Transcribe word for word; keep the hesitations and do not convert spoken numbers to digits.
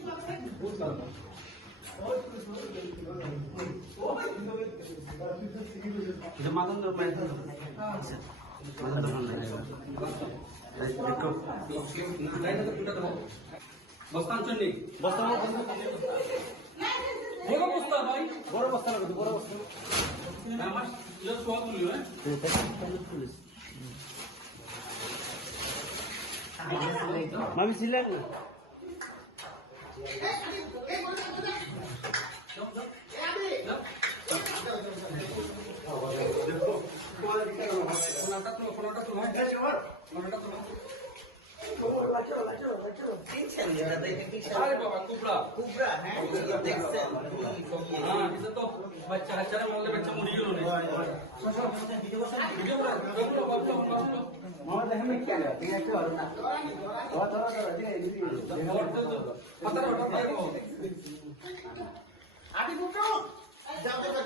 মাদন বস্তাঞ্চল নেই বস্তা বড় বস্তা ভাই বড় বস্তা লাগবে বড় বস্তা আমার ইয়ে সব তুলি হ্যাঁ মামি ছিলেন না ফোনটা তো ফোনটা তো হয় ফোনটা তো अरे बाबा कुबरा कुबरा है हाँ इसे तो बच्चा अच्छा है मोहल्ले बच्चा मुड़ी लो नहीं वीडियो बना वीडियो बना बाप बाप बाप मोहल्ले हमें क्या है ठीक है तो ना बहुत थोड़ा थोड़ा ठीक है पता नहीं पता नहीं आगे कुबरा जाओ